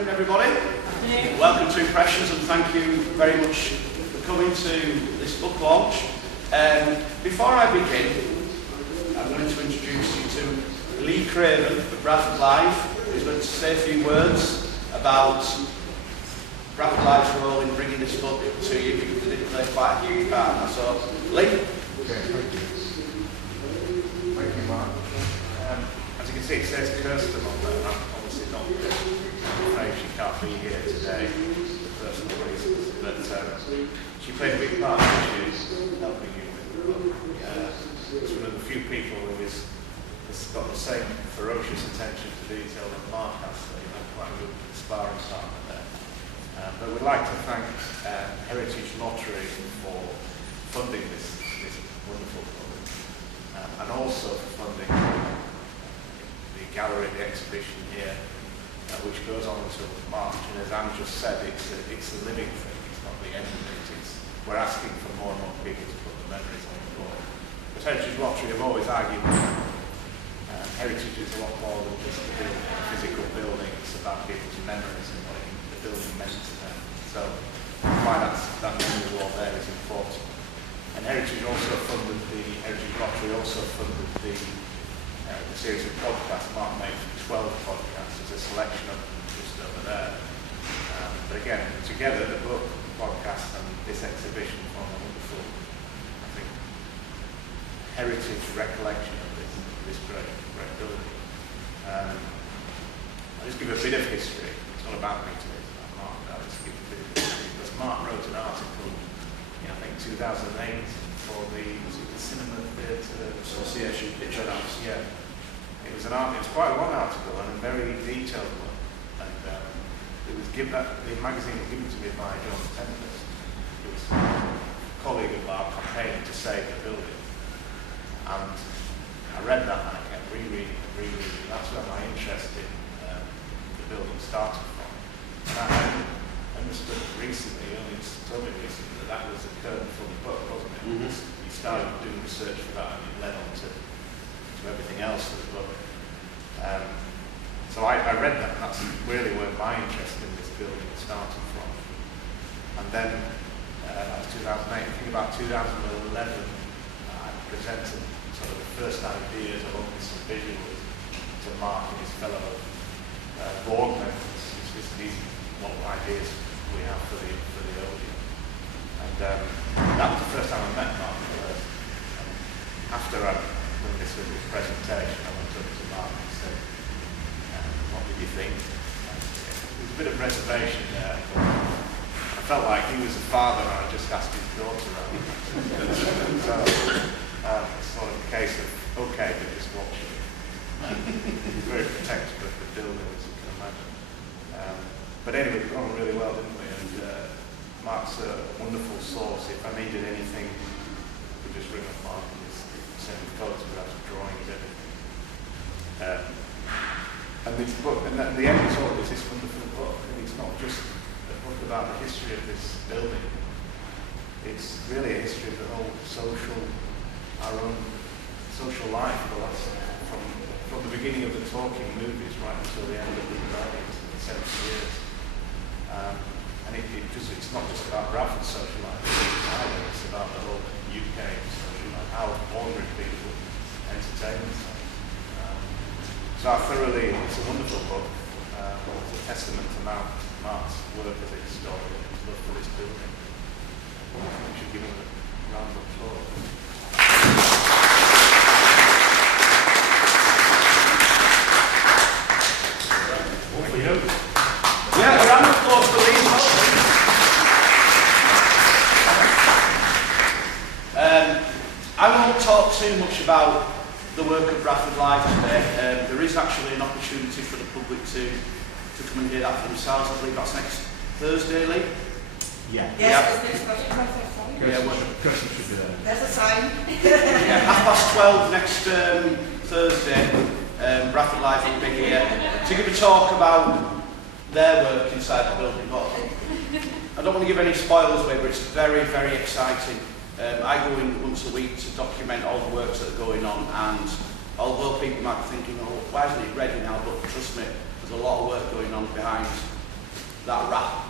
afternoon, everybody. Welcome to Impressions, and thank you very much for coming to this book launch. Before I begin, I'm going to introduce you to Lee Craven of Bradford Live, who's going to say a few words about Bradford Live's role in bringing this book to you, because it plays quite a huge part. So, Lee. Okay, thank you. Thank you, Mark. As you can see, it says Kirsten on there. I'm obviously not afraid she can't be here today for personal reasons, but she played a big part in helping you with the book. It's one of the few people who has got the same ferocious attention to detail that Mark has, so you have quite a good sparring partner there. But we'd like to thank Heritage Lottery for funding this wonderful book, and also for funding the gallery, the exhibition here, which goes on until March. And as Anne just said, it's a living thing, it's not the end of it. We're asking for more and more people to put the memories on the board. But Heritage Lottery have always argued that heritage is a lot more than just a physical building, it's about people's memories and what the building meant to them. So why that memory wall there is important. And Heritage also funded Heritage Lottery also funded the series of podcasts. Mark made 12 podcasts, there's a selection of them just over there. But again, together the book, the podcast and this exhibition form a wonderful, I think, heritage recollection of this great building. I'll just give a bit of history. It's not about me today, it's about Mark. I'll just give a bit of history because Mark wrote an article I think 2008 for the Cinema Theatre Association Picture House. Yeah, it was quite a long article and a very detailed one. And it was given. The magazine was given to me by John Tempest, who was a colleague of our campaign to save the building. And I read that and I kept rereading and rereading. That's where my interest in the building started from. And I understood recently, only told me recently, that was a curtain for the book, wasn't it? Mm-hmm. You started doing research for that and it led on to everything else of the book. So I read that, and that's really where my interest in this building started from. And then, that was 2008, I think about 2011, I presented sort of the first ideas along with some visuals to Mark and his fellow board members. These are what ideas we have for the audio. And that was the first time I met Mark. After I'd done this with his presentation, I went up to Mark and said, what did you think? There was a bit of reservation there. I felt like he was a father and I just asked his daughter out. So it's sort of a case of, okay, but just watch it. He's very protective of the building, as you can imagine. But anyway, we've gone really well, didn't we? And Mark's a wonderful source. If I needed anything, I could just ring up Mark and just send me photographs, drawings, everything. And this book, and at the end of all this wonderful book, and it's not just a book about the history of this building, it's really a history of the whole our own social life from the beginning of the talking movies right until the end of the 70 years. And it's not just about Bradford's social life, it's about the whole UK social life, how ordinary people entertain themselves. So it's a wonderful book. It's a testament to Mark's work as a historian and his love for this building. We should give him a round of applause. Yeah, a round of applause for Lee. I won't talk too much about the work of Bradford Live today. There is actually an opportunity for the public to come and hear that for themselves. I believe that's next Thursday, Lee? Yeah. Yes, it's next Thursday. Kirsten should be there. There's a sign. Yeah, 12:30 next Thursday. Bradford Live will be here to give a talk about their work inside the building. But I don't want to give any spoilers away, but it's very, very exciting. I go in once a week to document all the works that are going on, and although people might be thinking, oh, why isn't it ready now? But trust me, there's a lot of work going on behind that rap.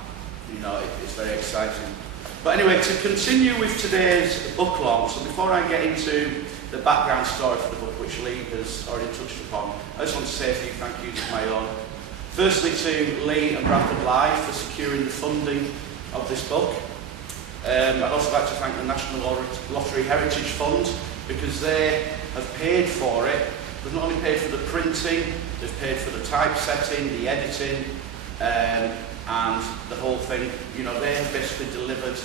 You know, it's very exciting. But anyway, to continue with today's book launch, so before I get into the background story for the book, which Lee has already touched upon, I just want to say a few thank yous of my own. Firstly to Lee and Bradford Live for securing the funding of this book. I'd also like to thank the National Lottery Heritage Fund, because they have paid for it. They've not only paid for the printing, they've paid for the typesetting, the editing, and the whole thing. You know, they have basically delivered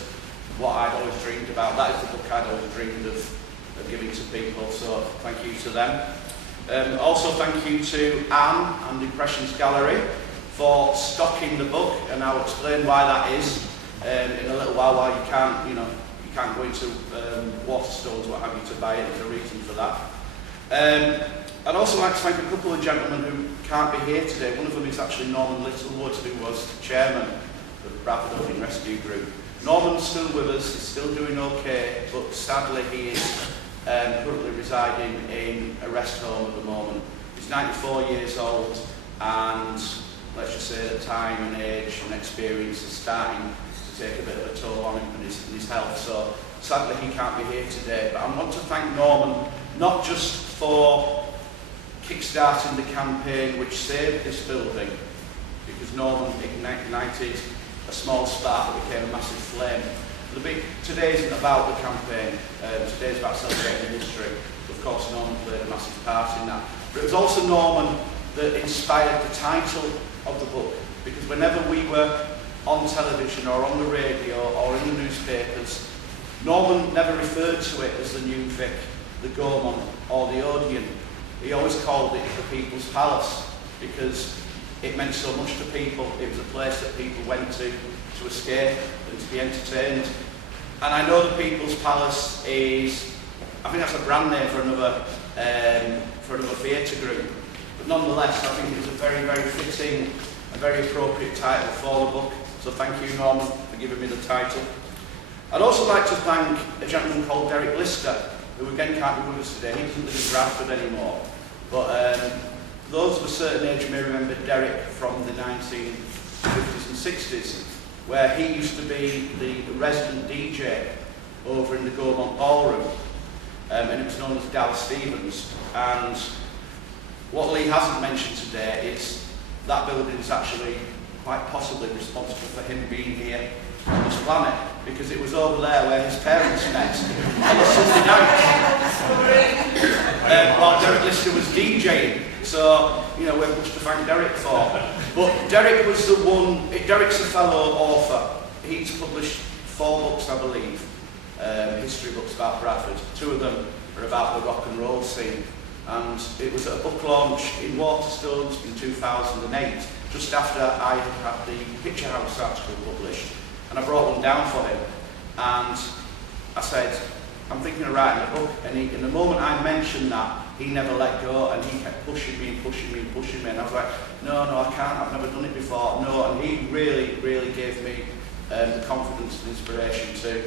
what I'd always dreamed about. That is the book I'd always dreamed of giving to people, so thank you to them. Also thank you to Anne and the Impressions Gallery for stocking the book, and I'll explain why that is in a little while you can't, you can't go into Waterstones, what have you, to buy it. There's a reason for that. I'd also like to thank a couple of gentlemen who can't be here today. One of them is actually Norman Littlewood, who was chairman of the Bradford Building Rescue Group. Norman's still with us, he's still doing okay, but sadly he is currently residing in a rest home at the moment. He's 94 years old, and let's just say the time and age and experience is starting to take a bit of a toll on him and his health. So sadly he can't be here today, but I want to thank Norman not just for kickstarting the campaign which saved this building, because Norman ignited a small spark that became a massive flame. Today isn't about the campaign, today is about celebrating history. Of course Norman played a massive part in that. But it was also Norman that inspired the title of the book, because whenever we were on television or on the radio or in the newspapers, Norman never referred to it as the New Vic, the Gaumont or the Odeon. He always called it the People's Palace, because it meant so much to people. It was a place that people went to escape and to be entertained. And I know the People's Palace is, I think that's a brand name for another theatre group. But nonetheless, I think it's a very, very fitting, a very appropriate title for the book. So thank you, Norman, for giving me the title. I'd also like to thank a gentleman called Derek Lister, who again can't be with us today. He doesn't live in Bradford anymore. But those of a certain age may remember Derek from the 1950s and 60s, where he used to be the resident DJ over in the Gaumont Ballroom, and it was known as Dal Stevens. And what Lee hasn't mentioned today is that building is actually quite possibly responsible for him being here on this planet, because it was over there where his parents met on a Sunday night while Derek Lister was DJing. So, you know, we have much to thank Derek for. But Derek was the one, Derek's a fellow author. He's published 4 books, I believe, history books about Bradford. 2 of them are about the rock and roll scene. And it was at a book launch in Waterstones in 2008, just after I had the Picture House article published. And I brought one down for him. And I said, I'm thinking of writing a book. And in the moment I mentioned that, he never let go, and he kept pushing me and pushing me and pushing me. And I was like, no, I can't, I've never done it before. No, and he really, really gave me the confidence and inspiration to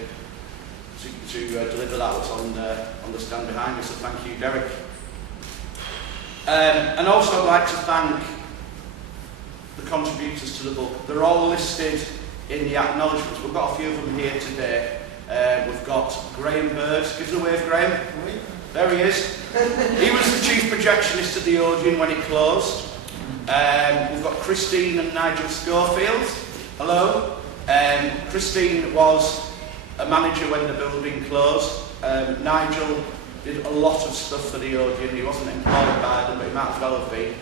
deliver that what's on the stand behind me. So thank you, Derek. And also I'd like to thank the contributors to the book. They're all listed in the acknowledgements. We've got a few of them here today. We've got Graham Bird. Give us a wave, Graham. There he is. He was the chief projectionist at the Odeon when it closed. We've got Christine and Nigel Schofield. Hello. Christine was a manager when the building closed. Nigel did a lot of stuff for the Odeon. He wasn't employed by them, but he might as well have been.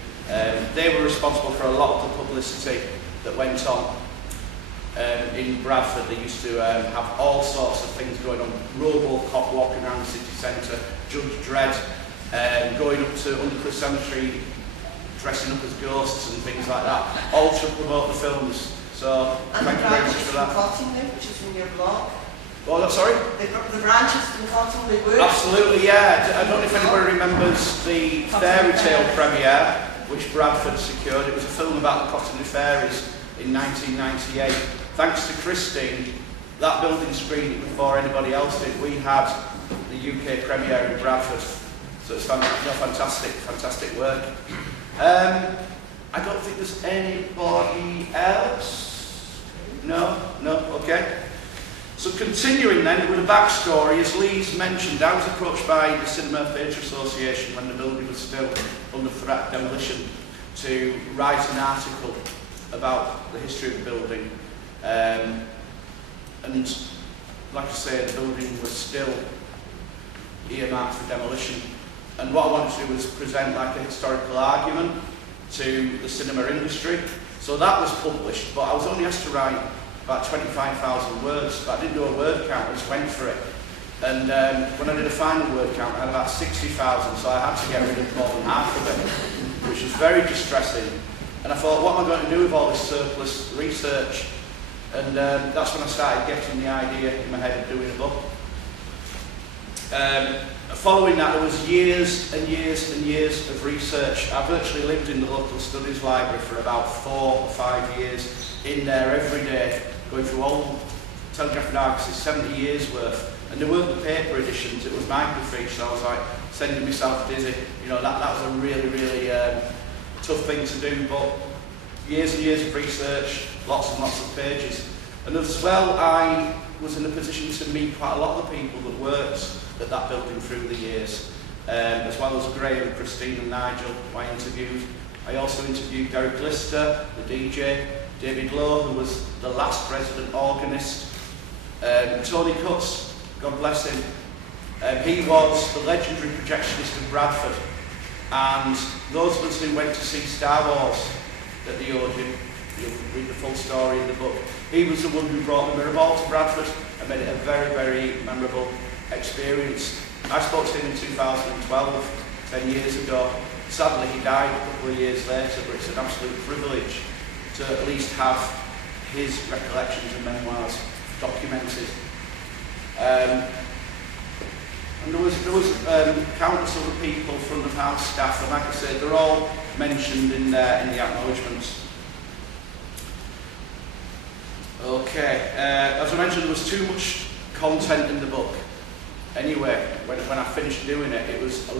They were responsible for a lot of the publicity that went on in Bradford. They used to have all sorts of things going on. Robocop walking around the city centre, Judge Dredd going up to Undercliff Cemetery, dressing up as ghosts and things like that, all to promote the films. So thank you very much for that. Cottingley, which is from your blog. Oh, sorry? The branches from Cottingley Wood. Absolutely, yeah. I don't know if anybody remembers the fairy tale premiere which Bradford secured. It was a film about the Cottingley fairies in 1998. Thanks to Christine, that building screened it before anybody else did. We had the UK premiere in Bradford. So it's fantastic work. I don't think there's anybody else. Continuing then with a backstory, as Lee's mentioned, I was approached by the Cinema Theatre Association when the building was still under threat of demolition to write an article about the history of the building. And like I say, the building was still earmarked for demolition. And what I wanted to do was present like a historical argument to the cinema industry. So that was published, but I was only asked to write about 25,000 words, but I didn't do a word count, I just went for it. And when I did a final word count, I had about 60,000, so I had to get rid of more than half of it, which was very distressing. And I thought, what am I going to do with all this surplus research? And that's when I started getting the idea in my head of doing a book. Following that, there was years and years and years of research. I virtually lived in the local studies library for about 4 or 5 years, in there every day, going through all Telegraph and Argos's 70 years worth. And there weren't the paper editions, it was microfiche, so I was like sending myself dizzy. You know, that was a really, really tough thing to do, but years and years of research, lots and lots of pages. And as well, I was in a position to meet quite a lot of the people that worked at that building through the years, as well as Graham, Christine and Nigel, who I interviewed. I also interviewed Derek Lister, the DJ, David Lowe, who was the last resident organist, Tony Cutts, God bless him. He was the legendary projectionist of Bradford, and those of us who went to see Star Wars at the Odeon, you'll read the full story in the book, he was the one who brought the mirror ball to Bradford and made it a very, very memorable experience. I spoke to him in 2012, 10 years ago. Sadly, he died a couple of years later, but it's an absolute privilege to at least have his recollections and memoirs documented. And there was countless other people, front of house staff, and like I said, they're all mentioned in the acknowledgements. Okay, as I mentioned, there was too much content in the book. Anyway, when I finished doing it, it was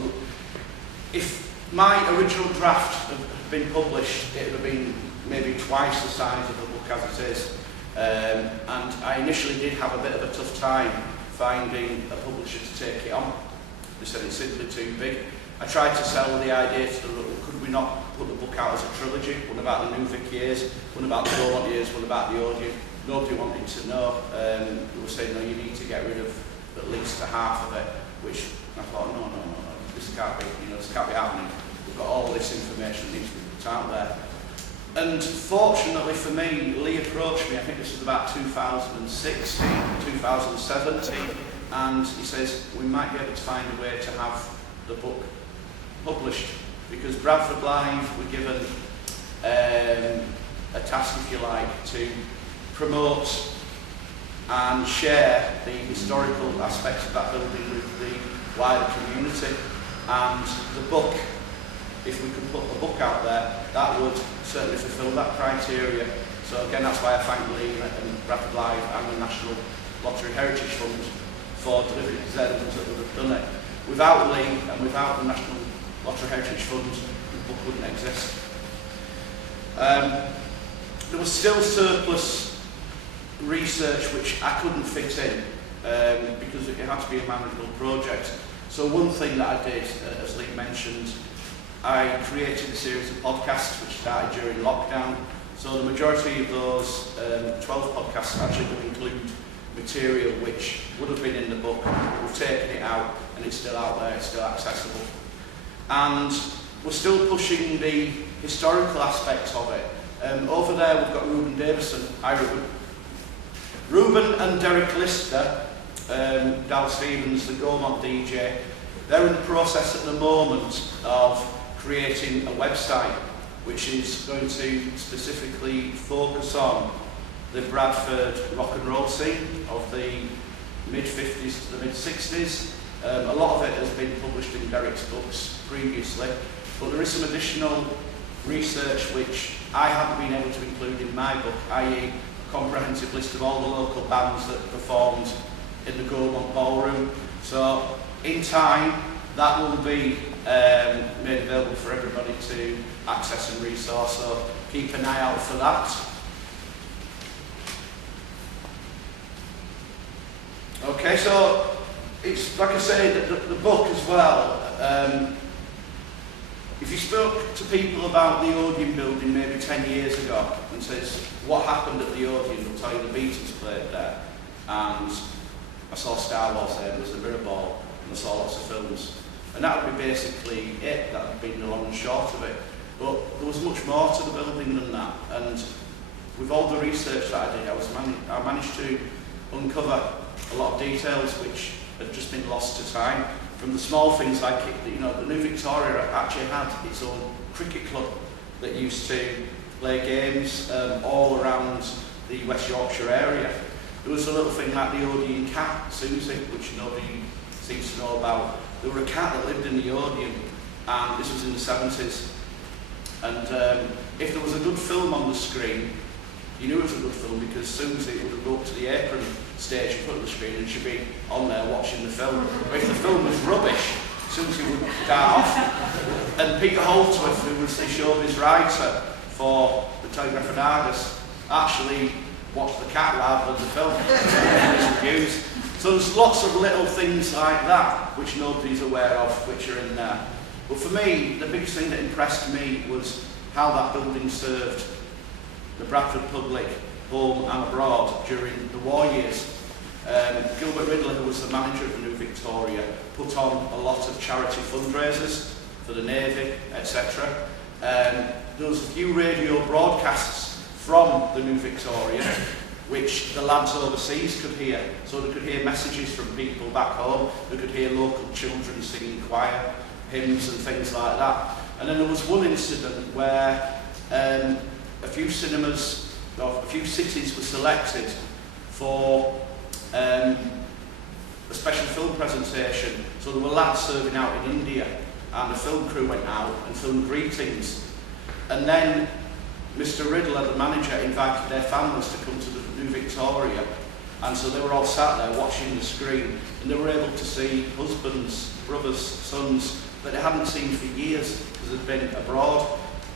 if my original draft had been published, it would have been maybe twice the size of the book as it is. And I initially did have a bit of a tough time finding a publisher to take it on. They said it's simply too big. I tried to sell the idea to them, could we not put the book out as a trilogy? One about the New Vic years, one about the Beaumont years, one about the Odeon. Nobody wanted to know. They were saying, no, you need to get rid of at least a half of it, which I thought, no, this can't be, this can't be happening. We've got all this information that needs to be put out there. And fortunately for me, Lee approached me, I think this was about 2016, 2017, and he says, we might be able to find a way to have the book published, because Bradford Live were given a task, if you like, to promote and share the historical aspects of that building with the wider community. And the book, if we could put a book out there, that would certainly fulfil that criteria. So again, that's why I thank Lee and Bradford Live and the National Lottery Heritage Fund for delivering, because they're the ones that would have done it. Without Lee and without the National Lottery Heritage Fund, the book wouldn't exist. There was still surplus research which I couldn't fit in because it had to be a manageable project. So one thing that I did, as Lee mentioned, I created a series of podcasts which started during lockdown. So the majority of those 12 podcasts actually do include material which would have been in the book. We've taken it out and it's still out there, it's still accessible. And we're still pushing the historical aspects of it. Over there we've got Reuben Davison. Hi Reuben. Reuben and Derek Lister, Dal Stevens, the Gaumont DJ, they're in the process at the moment of creating a website which is going to specifically focus on the Bradford rock and roll scene of the mid-50s to the mid-60s. A lot of it has been published in Derek's books previously, but there is some additional research which I haven't been able to include in my book, i.e. a comprehensive list of all the local bands that performed in the Gaumont Ballroom. So in time, that will be made available for everybody to access and resource, so keep an eye out for that. Okay, so it's like I say, the book as well. If you spoke to people about the Odeon building maybe 10 years ago and says, what happened at the Odeon, they'll tell you the Beatles played there. And I saw Star Wars there, there was a mirror ball, and I saw lots of films. And that would be basically it, that would be the long and short of it. But there was much more to the building than that. And with all the research that I did, I managed to uncover a lot of details which had just been lost to time. From the small things like, the New Victoria actually had its own cricket club that used to play games all around the West Yorkshire area. There was a little thing like the Odeon cat, Susie, which nobody seems to know about. There were a cat that lived in the Odeon, and this was in the 70s. And if there was a good film on the screen, you knew it was a good film because Susie would go up to the apron stage in front of the screen and she'd be on there watching the film. But if the film was rubbish, Susie would dart off. And Peter Holdsworth, who was the showbiz writer for the Telegraph and Argus, actually watched the cat rather than the film. So there's lots of little things like that which nobody's aware of, which are in there. But for me, the biggest thing that impressed me was how that building served the Bradford public, home and abroad, during the war years. Gilbert Ridley, who was the manager of the New Victoria, put on a lot of charity fundraisers for the Navy, etc. There was a few radio broadcasts from the New Victoria, which the lads overseas could hear. So they could hear messages from people back home, they could hear local children singing choir, hymns and things like that. And then there was one incident where a few cinemas, or a few cities were selected for a special film presentation. So there were lads serving out in India, and the film crew went out and filmed greetings. And then Mr. Riddler, the manager, invited their families to come to the New Victoria, and so they were all sat there watching the screen, and they were able to see husbands, brothers, sons that they hadn't seen for years because they'd been abroad.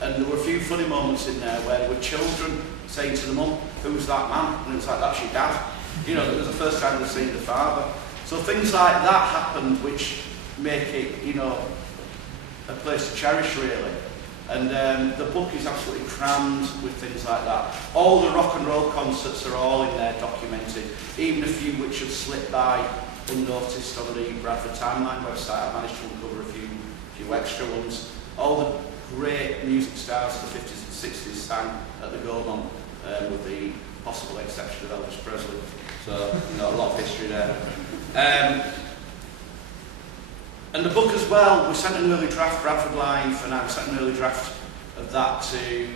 And there were a few funny moments in there where there were children saying to the mum, "Who's that man?" And it was like, "That's your dad." It was the first time they'd seen the father. So things like that happened which make it, a place to cherish really. And the book is absolutely crammed with things like that. All the rock and roll concerts are all in there documented, even a few which have slipped by unnoticed on the Bradford Timeline website. I managed to uncover a few extra ones. All the great music stars of the 50s and 60s sang at the Gaumont, with the possible exception of Elvis Presley. So, a lot of history there. And the book as well, we sent an early draft, Bradford Live, and I sent an early draft of that to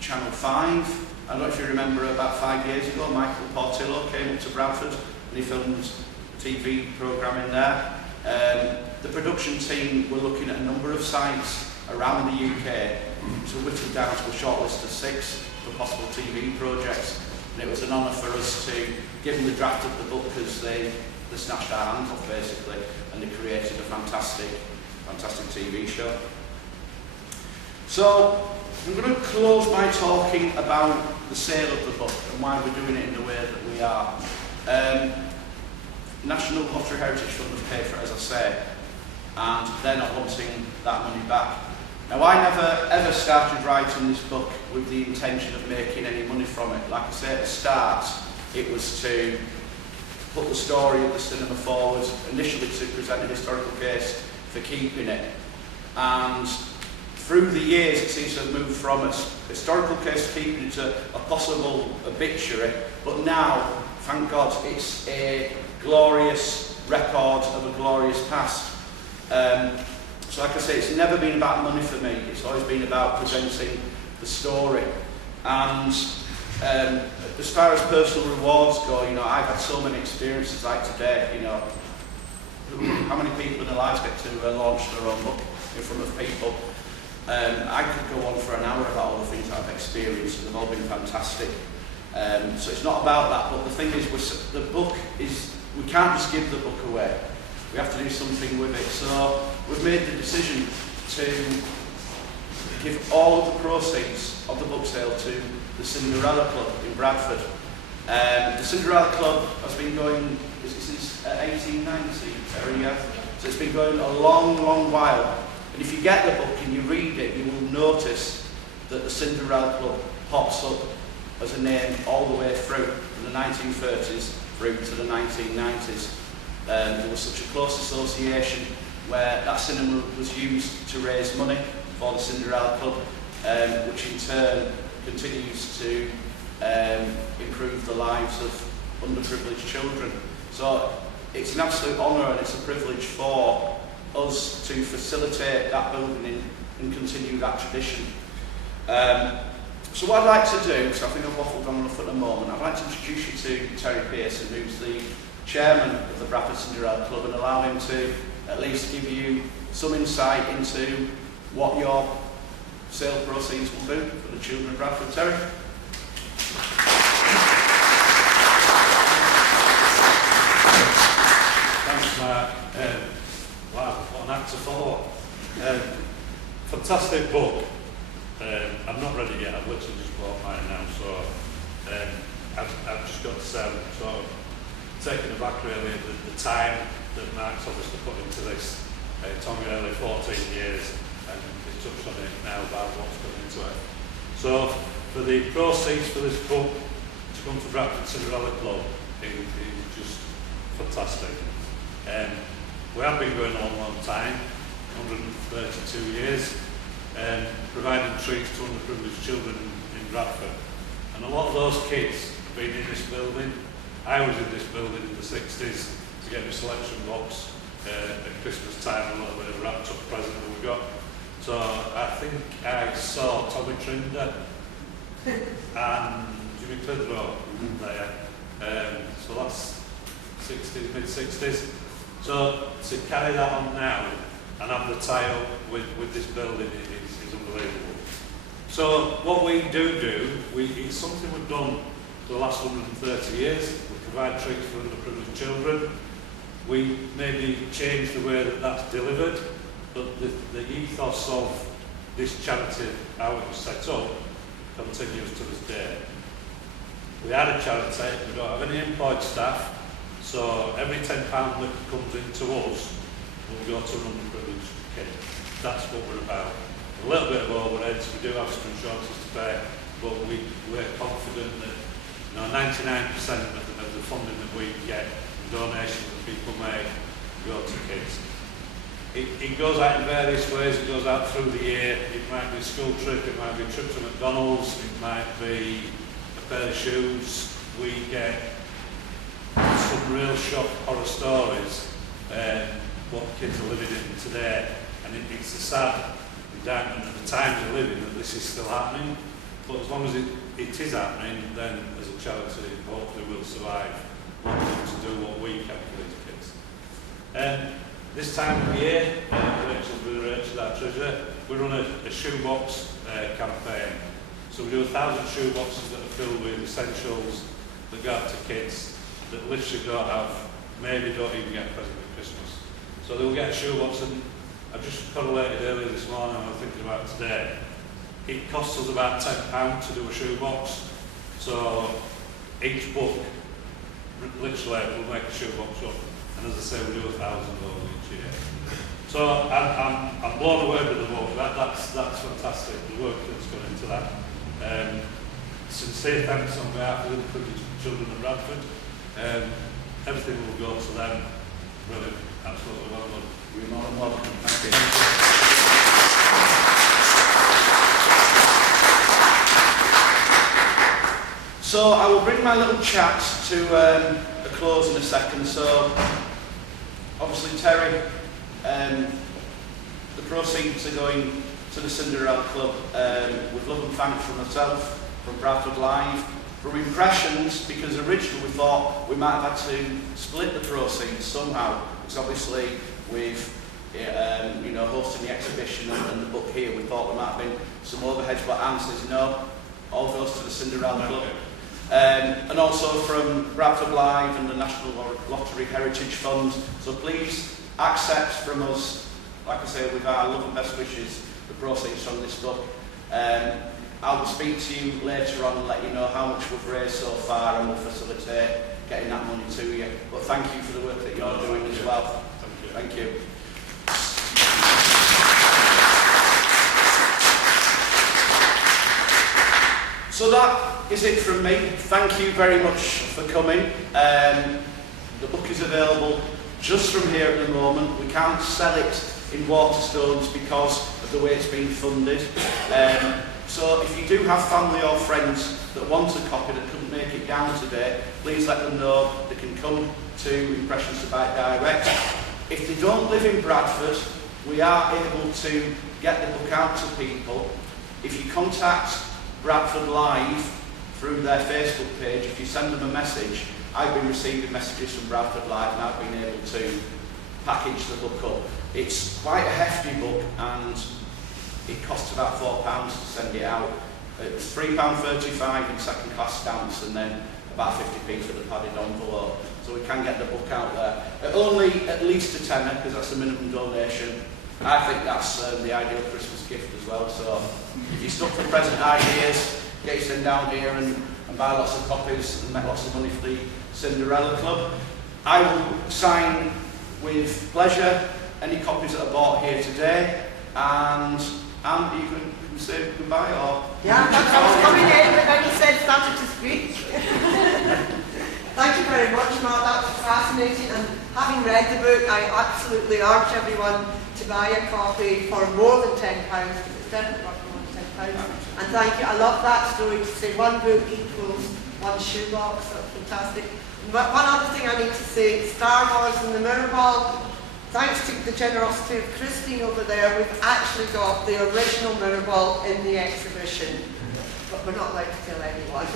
Channel 5. I don't know if you remember, about 5 years ago, Michael Portillo came up to Bradford and he filmed a TV programme in there. The production team were looking at a number of sites around the UK to whittle down to a short list of 6 for possible TV projects. And it was an honour for us to give them the draft of the book because they snatched our hands off basically, and they created a fantastic TV show. So I'm going to close by talking about the sale of the book and why we're doing it in the way that we are. National Lottery Heritage Fund have paid for it, as I say, and they're not wanting that money back. Now, I never ever started writing this book with the intention of making any money from it. Like I say at the start, it was to put the story of the cinema forward, initially to present a historical case for keeping it. And through the years, it seems to have moved from a historical case for keeping it to a possible obituary, but now, thank God, it's a glorious record of a glorious past. So like I say, it's never been about money for me, it's always been about presenting the story. And as far as personal rewards go, I've had so many experiences like today, how many people in their lives get to launch their own book in front of people? I could go on for an hour about all the things I've experienced, and they've all been fantastic. So it's not about that, but the thing is, the book is, we can't just give the book away. We have to do something with it. So we've made the decision to give all of the proceeds of the book sale to the Cinderella Club in Bradford. The Cinderella Club has been going since 1890, Terry, yeah? So it's been going a long, long while. And if you get the book and you read it, you will notice that the Cinderella Club pops up as a name all the way through, from the 1930s through to the 1990s. There was such a close association where that cinema was used to raise money for the Cinderella Club, which in turn continues to improve the lives of underprivileged children. So it's an absolute honour and it's a privilege for us to facilitate that building and continue that tradition. So what I'd like to do, because I think I've waffled on enough at the moment, I'd like to introduce you to Terry Pearson, who's the chairman of the Bradford Cinderella Club, and allow him to at least give you some insight into what your sale proceeds will do for the children of Bradford. Terry? Thanks, Mark. Wow, what an act to follow. Fantastic book. I'm not ready yet. I've literally just bought mine now, so I've just got to say I'm sort of taken aback really at the time that Mark's obviously put into this. It's only only 14 years, and he's touched on it now about what's gone into it. So for the proceeds for this book to come to Bradford Cinderella Club is just fantastic. We have been going on a long time, 132 years, providing treats to underprivileged children in Bradford. And a lot of those kids have been in this building. I was in this building in the 60s to get my selection box at Christmas time, a little bit of wrapped up present that we got. So I think I saw Tommy Trinder and Jimmy Clitheroe there. So that's 60s, mid-60s. So to carry that on now and have the tie-up with this building is unbelievable. So what we do, it's something we've done for the last 130 years. We provide treats for underprivileged children. We maybe change the way that that's delivered, but the ethos of this charity, how it was set up, continues to this day. We are a charity, we don't have any employed staff, so every £10 that comes into us will go to an underprivileged kid. That's what we're about. A little bit of overheads, we do have some insurances to pay, but we're confident that 99% of the funding that we get, donations that people make, go to kids. It goes out in various ways. It goes out through the year. It might be a school trip, it might be a trip to McDonald's, it might be a pair of shoes. We get some real shock horror stories, what kids are living in today, and it's a sad indictment of the times we're living that this is still happening. But as long as it is happening, then as a charity, hopefully we'll survive long enough to do what we can for these kids. This time of year, Rachel, our treasurer, we run a shoebox campaign. So we do 1,000 shoe boxes that are filled with essentials that go out to kids that literally maybe don't even get a present at Christmas. So they'll get a shoe box, and I just correlated earlier this morning, I was thinking about today, it costs us about £10 to do a shoe box. So each book, literally, we'll make a shoe box up, and as I say, we do 1,000 of those each year. So I'm blown away with the book. That's fantastic, the work that's gone into that. Sincere thanks on behalf of the underprivileged children of Bradford. Everything will go to them. Brilliant, absolutely well done. You're more than welcome. Thank you. So I will bring my little chat to a close in a second. So obviously Terry, the proceeds are going to the Cinderella Club with love and thanks from myself, from Bradford Live, from Impressions, because originally we thought we might have had to split the proceeds somehow, because obviously with hosting the exhibition and the book here, we thought there might have been some overheads, but Anne says no, all goes to the Cinderella Club. And also from Bradford Live and the National Lottery Heritage Fund. So please accept from us, like I say, with our love and best wishes, the proceeds from this book. I'll speak to you later on and let you know how much we've raised so far, and we'll facilitate getting that money to you. But thank you for the work that you're doing as well. Thank you. So that is it from me. Thank you very much for coming. The book is available just from here at the moment. We can't sell it in Waterstones because of the way it's been funded. So if you do have family or friends that want a copy that couldn't make it down today, please let them know. They can come to Impressions to Buy Direct. If they don't live in Bradford, we are able to get the book out to people. If you contact Bradford Live through their Facebook page, if you send them a message, I've been receiving messages from Bradford Live and I've been able to package the book up. It's quite a hefty book and it costs about £4 to send it out. It's £3.35 in second class stamps and then about 50p for the padded envelope. So we can get the book out there. Only at least a tenner, because that's the minimum donation. I think that's the ideal Christmas gift as well. So if you're stuck for present ideas, get yourself down here and buy lots of copies and make lots of money for the Cinderella Club. I will sign with pleasure any copies that are bought here today, and Andy, you can say goodbye or... Yeah, I was coming in, but then he said started to speak. Thank you very much, Mark. That was fascinating, and having read the book, I absolutely urge everyone to buy a copy for more than £10, because it's definitely worth more than £10. And thank you. I love that story, to say one book equals one shoebox. That's fantastic. But one other thing I need to say, Star Wars and the Mirror Ball, thanks to the generosity of Christine over there, we've actually got the original Mirror Ball in the exhibition. But we're not allowed to tell anyone.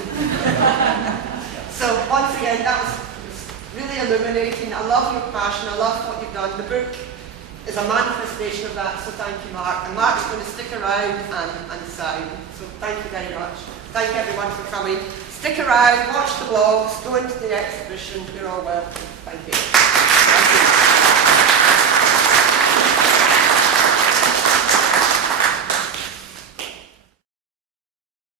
So once again, that was really illuminating. I love your passion. I love what you've done. The book is a manifestation of that, so thank you, Mark. And Mark's going to stick around and sign. So thank you very much. Thank everyone for coming. Stick around, watch the blogs, go into the exhibition. You're all welcome. Thank you.